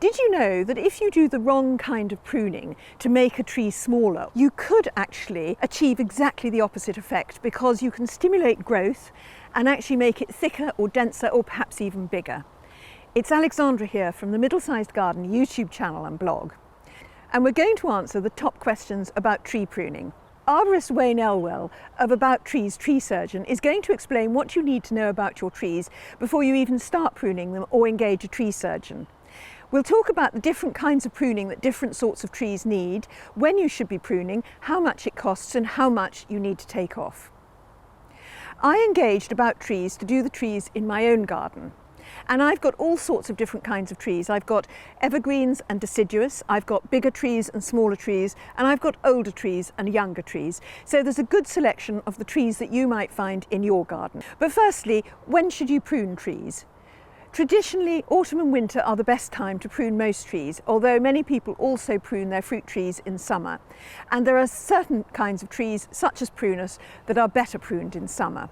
Did you know that if you do the wrong kind of pruning to make a tree smaller, you could actually achieve exactly the opposite effect, because you can stimulate growth and actually make it thicker or denser or perhaps even bigger? It's Alexandra here from the Middle-Sized Garden YouTube channel and blog, and we're going to answer the top questions about tree pruning. Arborist Wayne Elwell of About Trees Tree Surgeon is going to explain what you need to know about your trees before you even start pruning them or engage a tree surgeon. We'll talk about the different kinds of pruning that different sorts of trees need, when you should be pruning, how much it costs and how much you need to take off. I engaged About Trees to do the trees in my own garden. And I've got all sorts of different kinds of trees. I've got evergreens and deciduous, I've got bigger trees and smaller trees, and I've got older trees and younger trees. So there's a good selection of the trees that you might find in your garden. But firstly, when should you prune trees? Traditionally, autumn and winter are the best time to prune most trees, although many people also prune their fruit trees in summer. And there are certain kinds of trees, such as prunus, that are better pruned in summer.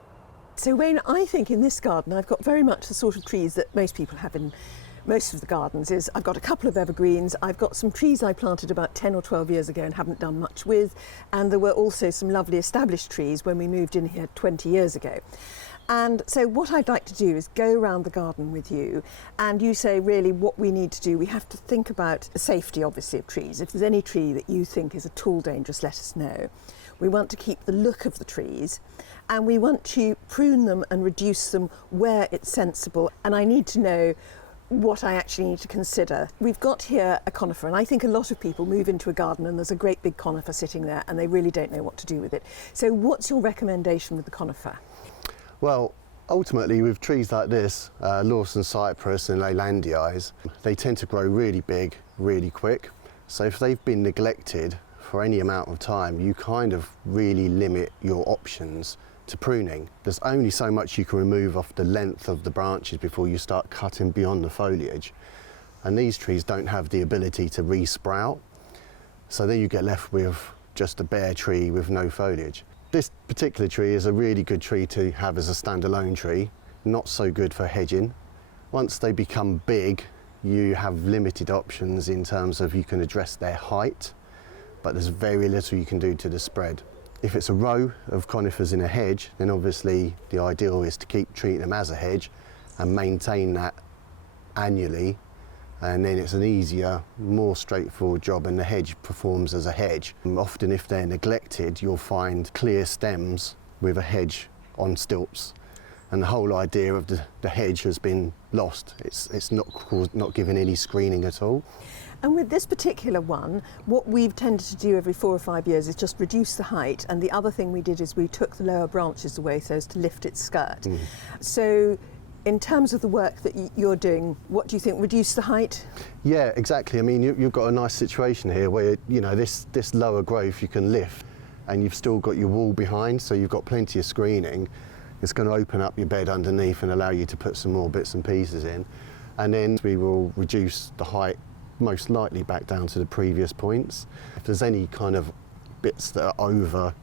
So Wayne, I think in this garden I've got very much the sort of trees that most people have in most of the gardens. I've got a couple of evergreens, I've got some trees I planted about 10 or 12 years ago and haven't done much with, and there were also some lovely established trees when we moved in here 20 years ago. And so what I'd like to do is go around the garden with you, and you say really what we need to do. We have to think about the safety, obviously, of trees. If there's any tree that you think is at all dangerous, let us know. We want to keep the look of the trees, and we want to prune them and reduce them where it's sensible. And I need to know what I actually need to consider. We've got here a conifer, and I think a lot of people move into a garden and there's a great big conifer sitting there and they really don't know what to do with it. So what's your recommendation with the conifer? Well, ultimately with trees like this, Lawson cypress and Leylandii, they tend to grow really big, really quick. So if they've been neglected for any amount of time, you kind of really limit your options to pruning. There's only so much you can remove off the length of the branches before you start cutting beyond the foliage. And these trees don't have the ability to re-sprout. So then you get left with just a bare tree with no foliage. This particular tree is a really good tree to have as a standalone tree, not so good for hedging. Once they become big, you have limited options in terms of you can address their height, but there's very little you can do to the spread. If it's a row of conifers in a hedge, then obviously the ideal is to keep treating them as a hedge and maintain that annually, and then it's an easier, more straightforward job, and the hedge performs as a hedge. And often if they're neglected, you'll find clear stems with a hedge on stilts, and the whole idea of the hedge has been lost. It's not given any screening at all. And with this particular one, what we've tended to do every 4 or 5 years is just reduce the height, and the other thing we did is we took the lower branches away so as to lift its skirt. So in terms of the work that you're doing, what do you think, reduce the height? Yeah, exactly. I mean, you've got a nice situation here where, you know, this lower growth you can lift, and you've still got your wall behind, so you've got plenty of screening. It's going to open up your bed underneath and allow you to put some more bits and pieces in. And then we will reduce the height most likely back down to the previous points. If there's any kind of bits that are over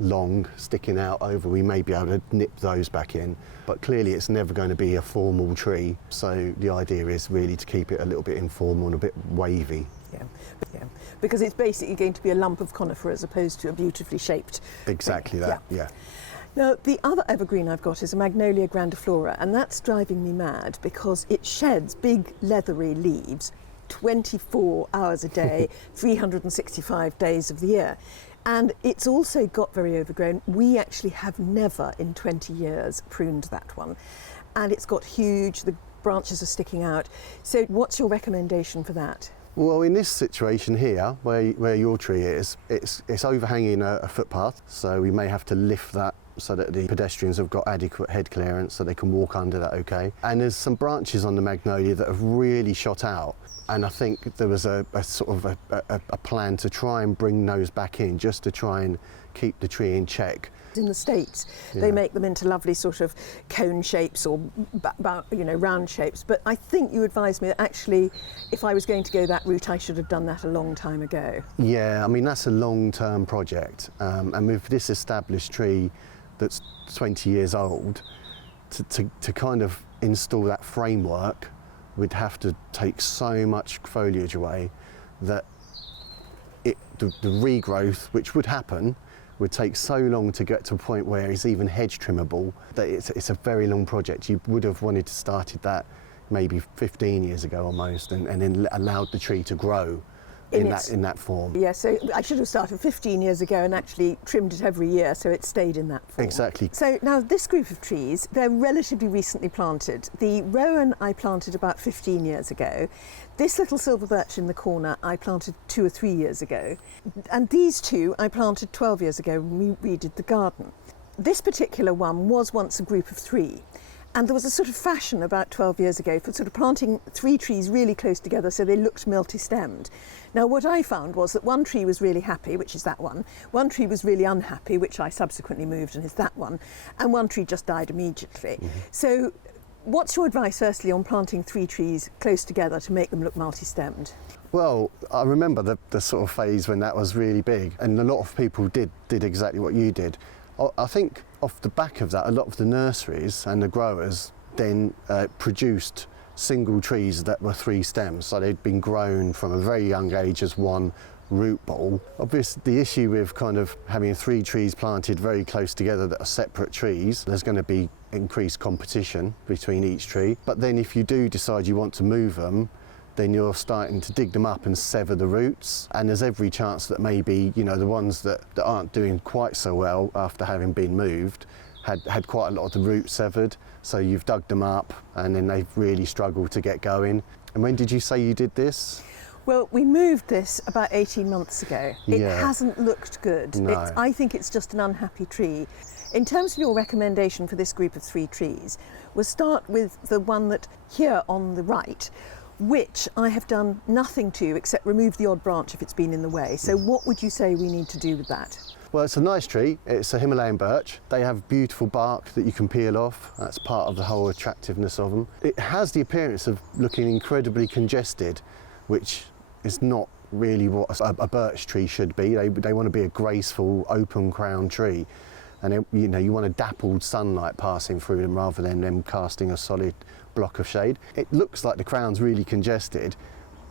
long, sticking out over, we may be able to nip those back in. But clearly it's never going to be a formal tree, so the idea is really to keep it a little bit informal and a bit wavy. Yeah, because it's basically going to be a lump of conifer as opposed to a beautifully shaped. Exactly that, yeah. Now, the other evergreen I've got is a Magnolia grandiflora, and that's driving me mad because it sheds big leathery leaves 24 hours a day, 365 days of the year. And it's also got very overgrown. We actually have never in 20 years pruned that one. And it's got huge, the branches are sticking out. So what's your recommendation for that? Well, in this situation here, where your tree is, it's overhanging a footpath, so we may have to lift that so that the pedestrians have got adequate head clearance so they can walk under that okay. And there's some branches on the Magnolia that have really shot out, and I think there was a sort of a plan to try and bring those back in, just to try and keep the tree in check. In the States, they make them into lovely sort of cone shapes or round shapes, but I think you advised me that actually if I was going to go that route I should have done that a long time ago. Yeah, I mean that's a long-term project, and with this established tree that's 20 years old, to kind of install that framework would have to take so much foliage away that the regrowth, which would happen, would take so long to get to a point where it's even hedge trimmable that it's a very long project. You would have wanted to started that maybe 15 years ago almost, and then allowed the tree to grow in that form. Yeah, so I should have started 15 years ago and actually trimmed it every year so it stayed in that form. Exactly. So now this group of trees, they're relatively recently planted. The rowan I planted about 15 years ago. This little silver birch in the corner I planted 2 or 3 years ago. And these two I planted 12 years ago when we redid the garden. This particular one was once a group of 3. And there was a sort of fashion about 12 years ago for sort of planting 3 trees really close together so they looked multi-stemmed. Now what I found was that one tree was really happy, which is that one tree was really unhappy, which I subsequently moved and is that one, and one tree just died immediately. Mm-hmm. So what's your advice firstly on planting 3 trees close together to make them look multi-stemmed? Well, I remember the sort of phase when that was really big, and a lot of people did exactly what you did. I think off the back of that, a lot of the nurseries and the growers then produced single trees that were 3 stems, so they'd been grown from a very young age as one root ball. Obviously, the issue with kind of having 3 trees planted very close together that are separate trees, there's going to be increased competition between each tree. But then if you do decide you want to move them, then you're starting to dig them up and sever the roots, and there's every chance that maybe, you know, the ones that aren't doing quite so well after having been moved had quite a lot of the roots severed, so you've dug them up and then they've really struggled to get going. And when did you say you did this? Well, we moved this about 18 months ago. It Yeah. hasn't looked good. No. I think it's just an unhappy tree. In terms of your recommendation for this group of 3 trees, we'll start with the one that here on the right, which I have done nothing to except remove the odd branch if it's been in the way. So what would you say we need to do with that? Well, it's a nice tree. It's a Himalayan birch. They have beautiful bark that you can peel off. That's part of the whole attractiveness of them. It has the appearance of looking incredibly congested, which is not really what a birch tree should be. They want to be a graceful, open crown tree. And you want a dappled sunlight passing through them rather than them casting a solid block of shade. It looks like the crown's really congested,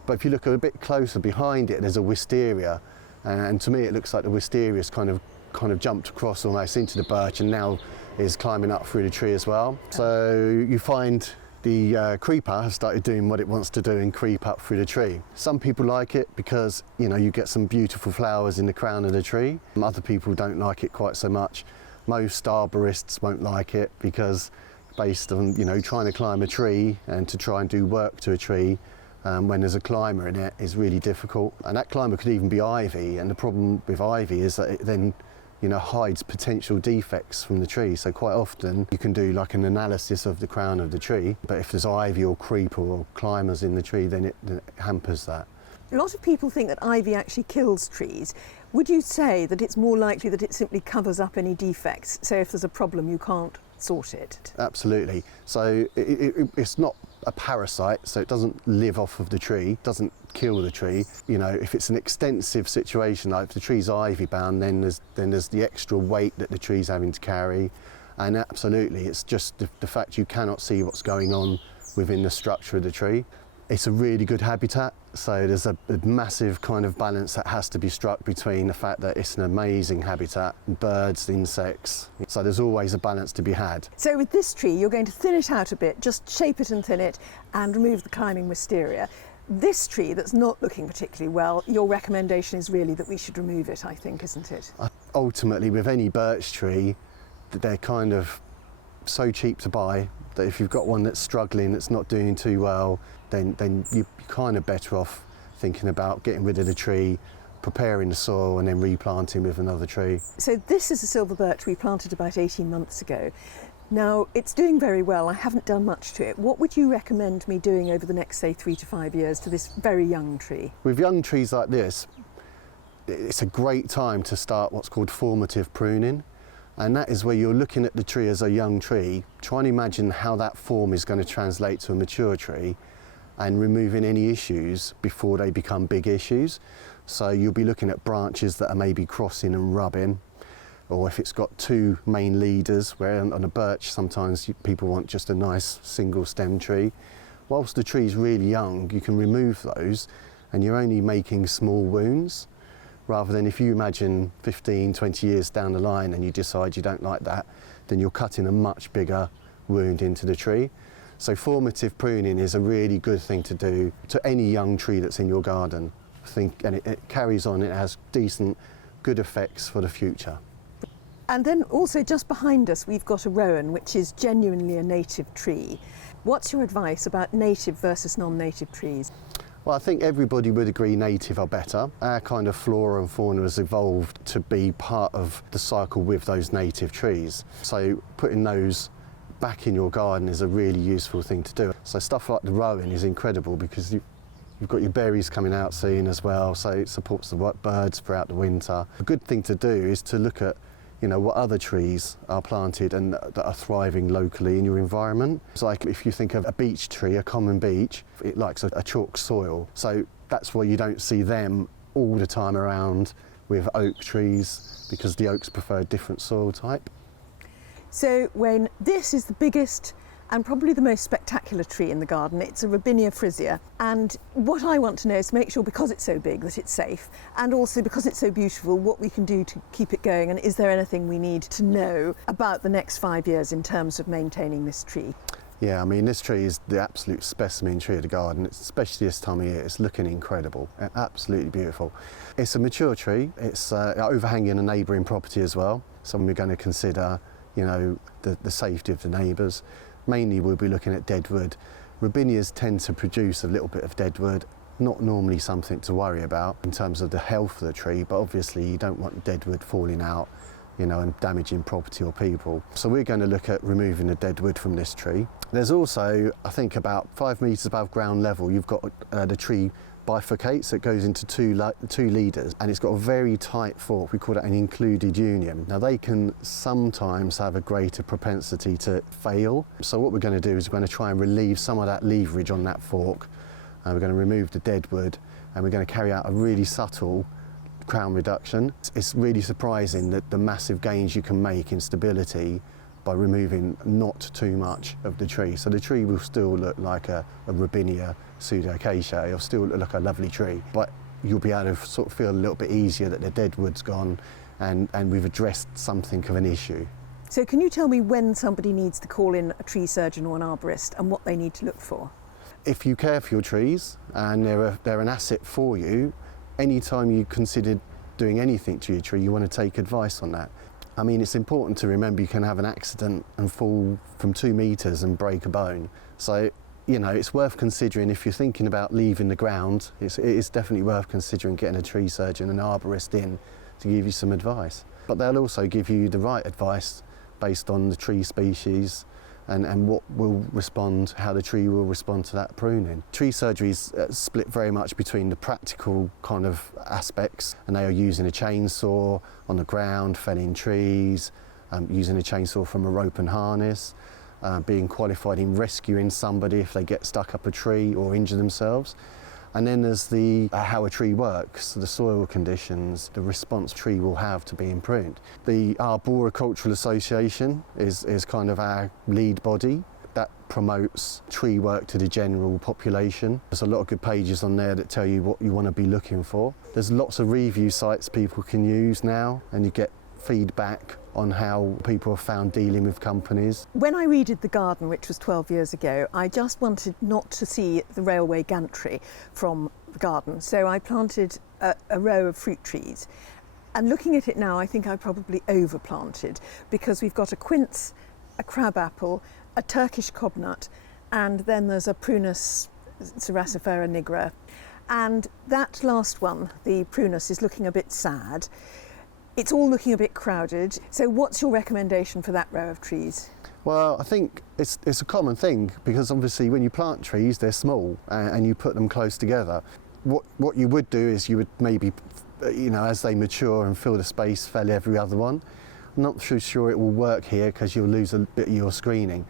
but if you look a bit closer behind it, there's a wisteria, and to me it looks like the wisteria's kind of jumped across almost into the birch and now is climbing up through the tree as well. So you find the creeper has started doing what it wants to do and creep up through the tree. Some people like it because you get some beautiful flowers in the crown of the tree. Other people don't like it quite so much. Most arborists won't like it because based on trying to climb a tree and to try and do work to a tree when there's a climber in it is really difficult. And that climber could even be ivy, and the problem with ivy is that it then hides potential defects from the tree. So quite often you can do like an analysis of the crown of the tree, but if there's ivy or creeper or climbers in the tree, then it hampers that. A lot of people think that ivy actually kills trees. Would you say that it's more likely that it simply covers up any defects? So if there's a problem, you can't sort it? Absolutely. So it's not a parasite, so it doesn't live off of the tree, doesn't kill the tree. If it's an extensive situation, like if the tree's ivy bound, then there's the extra weight that the tree's having to carry. And absolutely, it's just the fact you cannot see what's going on within the structure of the tree. It's a really good habitat, so there's a massive kind of balance that has to be struck between the fact that it's an amazing habitat, birds, insects, so there's always a balance to be had. So with this tree, you're going to thin it out a bit, just shape it and thin it, and remove the climbing wisteria. This tree that's not looking particularly well, your recommendation is really that we should remove it, I think, isn't it? Ultimately, with any birch tree, they're kind of so cheap to buy that if you've got one that's struggling, that's not doing too well, then you're kind of better off thinking about getting rid of the tree, preparing the soil and then replanting with another tree. So this is a silver birch we planted about 18 months ago. Now it's doing very well. I haven't done much to it. What would you recommend me doing over the next, say, 3 to 5 years to this very young tree? With young trees like this, it's a great time to start what's called formative pruning. And that is where you're looking at the tree as a young tree, trying to imagine how that form is going to translate to a mature tree and removing any issues before they become big issues. So you'll be looking at branches that are maybe crossing and rubbing, or if it's got 2 main leaders, where on a birch sometimes people want just a nice single stem tree, whilst the tree's really young, you can remove those and you're only making small wounds, rather than if you imagine 15, 20 years down the line and you decide you don't like that, then you're cutting a much bigger wound into the tree. So formative pruning is a really good thing to do to any young tree that's in your garden. And it carries on, it has decent, good effects for the future. And then also just behind us we've got a rowan, which is genuinely a native tree. What's your advice about native versus non-native trees? Well, I think everybody would agree native are better. Our kind of flora and fauna has evolved to be part of the cycle with those native trees. So putting those back in your garden is a really useful thing to do. So stuff like the rowan is incredible because you've got your berries coming out soon as well, so it supports the birds throughout the winter. A good thing to do is to look at what other trees are planted and that are thriving locally in your environment. It's like if you think of a beech tree, a common beech, it likes a chalk soil. So that's why you don't see them all the time around with oak trees, because the oaks prefer a different soil type. So Wayne, this is the biggest and probably the most spectacular tree in the garden. It's a Robinia frisia, and what I want to know is to make sure, because it's so big, that it's safe, and also because it's so beautiful, what we can do to keep it going, and is there anything we need to know about the next 5 years in terms of maintaining this tree? Yeah, I mean, this tree is the absolute specimen tree of the garden, especially this time of year. It's looking incredible, absolutely beautiful. It's a mature tree, it's overhanging a neighbouring property as well, so we're going to consider the safety of the neighbours. Mainly we'll be looking at dead wood. Robinias tend to produce a little bit of dead wood, not normally something to worry about in terms of the health of the tree, but obviously you don't want dead wood falling out, and damaging property or people. So we're going to look at removing the dead wood from this tree. There's also, I think about 5 metres above ground level, you've got the tree bifurcates, it goes into two leaders, and it's got a very tight fork. We call that an included union. Now they can sometimes have a greater propensity to fail, so what we're going to do is we're going to try and relieve some of that leverage on that fork, and we're going to remove the dead wood, and we're going to carry out a really subtle crown reduction. It's really surprising that the massive gains you can make in stability by removing not too much of the tree. So the tree will still look like a Robinia pseudoacacia, it'll still look like a lovely tree, but you'll be able to sort of feel a little bit easier that the dead wood's gone and we've addressed something of an issue. So can you tell me when somebody needs to call in a tree surgeon or an arborist and what they need to look for? If you care for your trees and they're an asset for you, anytime you consider doing anything to your tree, you want to take advice on that. I mean, it's important to remember you can have an accident and fall from 2 metres and break a bone. So, it's worth considering if you're thinking about leaving the ground, it is definitely worth considering getting a tree surgeon and arborist in to give you some advice. But they'll also give you the right advice based on the tree species and what will respond, how the tree will respond to that pruning. Tree surgery is split very much between the practical kind of aspects, and they are using a chainsaw on the ground, felling trees, using a chainsaw from a rope and harness, being qualified in rescuing somebody if they get stuck up a tree or injure themselves. And then there's the how a tree works, the soil conditions, the response tree will have to being pruned. The Arboricultural Association is kind of our lead body that promotes tree work to the general population. There's a lot of good pages on there that tell you what you want to be looking for. There's lots of review sites people can use now, and you get feedback on how people have found dealing with companies. When I redid the garden, which was 12 years ago, I just wanted not to see the railway gantry from the garden. So I planted a row of fruit trees. And looking at it now, I think I probably overplanted, because we've got a quince, a crabapple, a Turkish cobnut, and then there's a Prunus ceracifera nigra. And that last one, the Prunus, is looking a bit sad. It's all looking a bit crowded. So what's your recommendation for that row of trees? Well, I think it's a common thing, because obviously when you plant trees, they're small and you put them close together. What you would do is you would maybe, as they mature and fill the space, fell every other one. I'm not so sure it will work here because you'll lose a bit of your screening.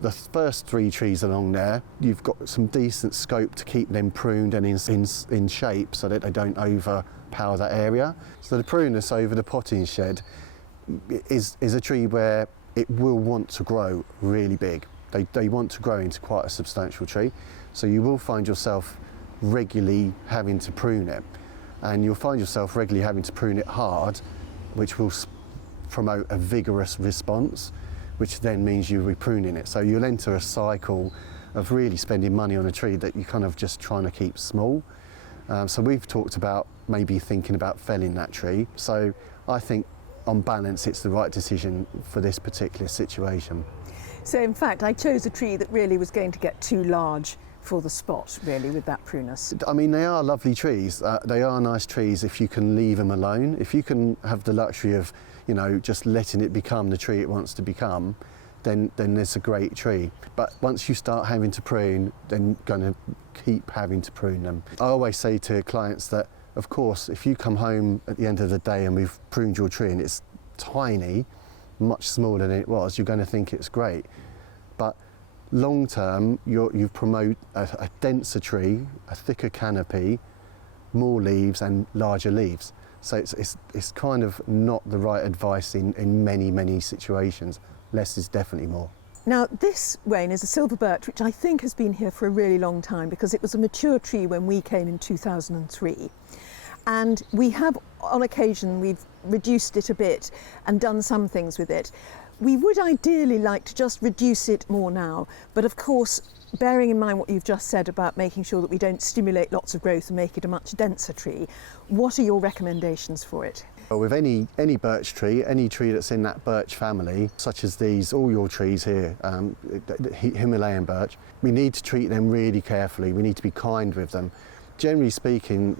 The first 3 trees along there, you've got some decent scope to keep them pruned and in shape so that they don't overpower that area. So the prunus over the potting shed is a tree where it will want to grow really big. They want to grow into quite a substantial tree. So you will find yourself regularly having to prune it, and you'll find yourself regularly having to prune it hard, which will promote a vigorous response, which then means you'll be pruning it. So you'll enter a cycle of really spending money on a tree that you're kind of just trying to keep small. So we've talked about maybe thinking about felling that tree. So I think on balance it's the right decision for this particular situation. So in fact I chose a tree that really was going to get too large for the spot, really, with that prunus. I mean, they are lovely trees. They are nice trees if you can leave them alone. If you can have the luxury of, you know, just letting it become the tree it wants to become, then it's a great tree. But once you start having to prune, then you're going to keep having to prune them. I always say to clients that, of course, if you come home at the end of the day and we've pruned your tree and it's tiny, much smaller than it was, you're going to think it's great. But long term, you promote a denser tree, a thicker canopy, more leaves and larger leaves. So it's kind of not the right advice in many situations. Less is definitely more. Now this, Wayne, is a silver birch which I think has been here for a really long time, because it was a mature tree when we came in 2003. And we have, on occasion, we've reduced it a bit and done some things with it. We would ideally like to just reduce it more now, but of course, bearing in mind what you've just said about making sure that we don't stimulate lots of growth and make it a much denser tree, what are your recommendations for it? Well, with any birch tree, any tree that's in that birch family, such as these, all your trees here, Himalayan birch, we need to treat them really carefully. We need to be kind with them. Generally speaking,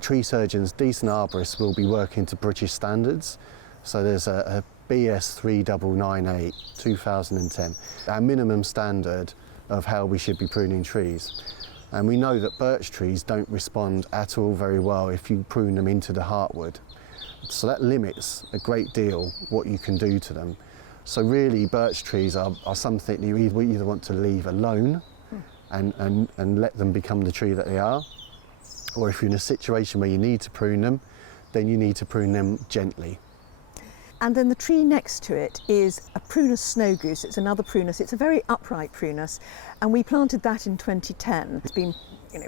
tree surgeons, decent arborists will be working to British standards. So there's a BS 3998 2010, our minimum standard of how we should be pruning trees. And we know that birch trees don't respond at all very well if you prune them into the heartwood. So that limits a great deal what you can do to them. So really birch trees are something you either want to leave alone and let them become the tree that they are, or if you're in a situation where you need to prune them, then you need to prune them gently. And then the tree next to it is a prunus snow goose. It's another prunus. It's a very upright prunus, and we planted that in 2010. It's been,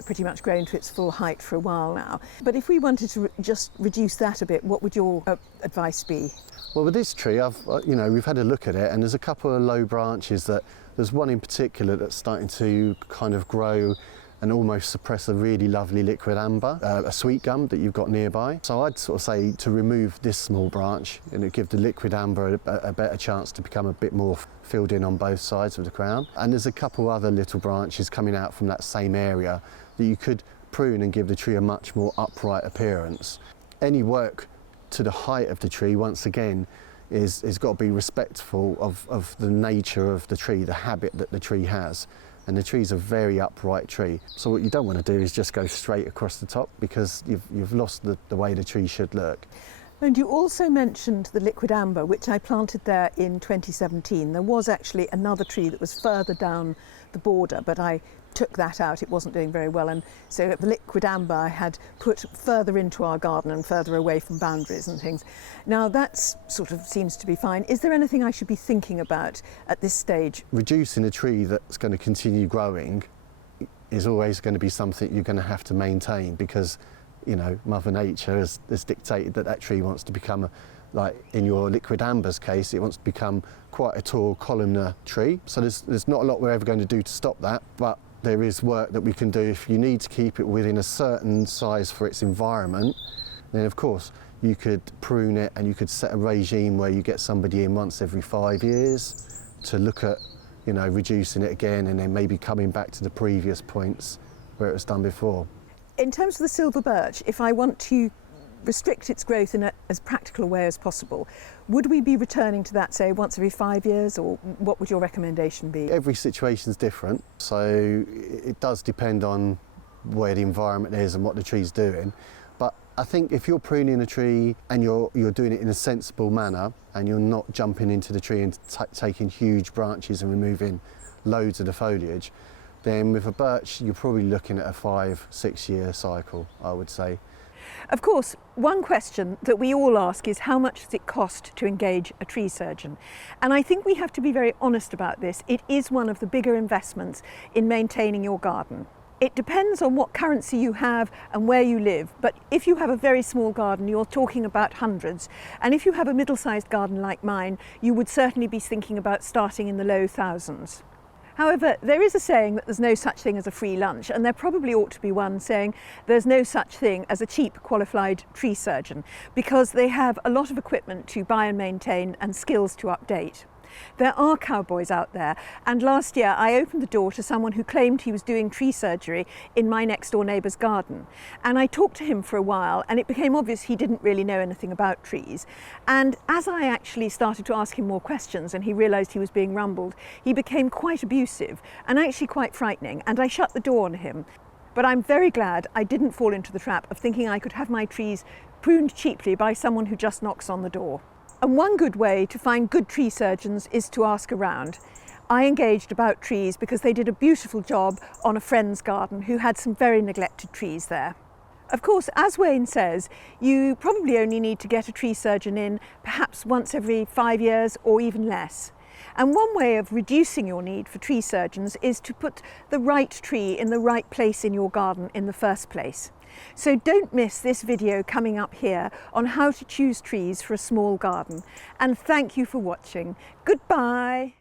pretty much grown to its full height for a while now. But if we wanted to just reduce that a bit, what would your advice be? Well, with this tree, we've had a look at it, and there's a couple of low branches there's one in particular that's starting to kind of grow and almost suppress a really lovely liquid amber, a sweet gum that you've got nearby. So I'd sort of say to remove this small branch and give the liquid amber a better chance to become a bit more filled in on both sides of the crown. And there's a couple other little branches coming out from that same area that you could prune and give the tree a much more upright appearance. Any work to the height of the tree, once again, is got to be respectful of the nature of the tree, the habit that the tree has. And the tree's a very upright tree. So what you don't want to do is just go straight across the top, because you've lost the way the tree should look. And you also mentioned the liquid amber, which I planted there in 2017. There was actually another tree that was further down the border, but I took that out. It wasn't doing very well, and so the liquid amber I had put further into our garden and further away from boundaries and things. Now that sort of seems to be fine. Is there anything I should be thinking about at this stage? Reducing a tree that's going to continue growing is always going to be something you're going to have to maintain, because Mother Nature has dictated that tree wants to become like in your liquid amber's case, it wants to become quite a tall columnar tree. So there's not a lot we're ever going to do to stop that, but there is work that we can do. If you need to keep it within a certain size for its environment, then of course you could prune it, and you could set a regime where you get somebody in once every 5 years to look at, reducing it again, and then maybe coming back to the previous points where it was done before. In terms of the silver birch, if I want to restrict its growth in as practical a way as possible, would we be returning to that, say, once every 5 years, or what would your recommendation be? Every situation is different, so it does depend on where the environment is and what the tree's doing. But I think if you're pruning a tree and you're doing it in a sensible manner, and you're not jumping into the tree and taking huge branches and removing loads of the foliage, then with a birch you're probably looking at a 5-6 year cycle, I would say. Of course, one question that we all ask is how much does it cost to engage a tree surgeon? And I think we have to be very honest about this. It is one of the bigger investments in maintaining your garden. It depends on what currency you have and where you live, but if you have a very small garden, you're talking about hundreds. And if you have a middle-sized garden like mine, you would certainly be thinking about starting in the low thousands. However, there is a saying that there's no such thing as a free lunch, and there probably ought to be one saying there's no such thing as a cheap qualified tree surgeon, because they have a lot of equipment to buy and maintain and skills to update. There are cowboys out there, and last year I opened the door to someone who claimed he was doing tree surgery in my next door neighbour's garden. And I talked to him for a while, and it became obvious he didn't really know anything about trees. And as I actually started to ask him more questions and he realised he was being rumbled, he became quite abusive and actually quite frightening, and I shut the door on him. But I'm very glad I didn't fall into the trap of thinking I could have my trees pruned cheaply by someone who just knocks on the door. And one good way to find good tree surgeons is to ask around. I engaged About Trees because they did a beautiful job on a friend's garden who had some very neglected trees there. Of course, as Wayne says, you probably only need to get a tree surgeon in perhaps once every 5 years or even less. And one way of reducing your need for tree surgeons is to put the right tree in the right place in your garden in the first place. So don't miss this video coming up here on how to choose trees for a small garden. And thank you for watching. Goodbye.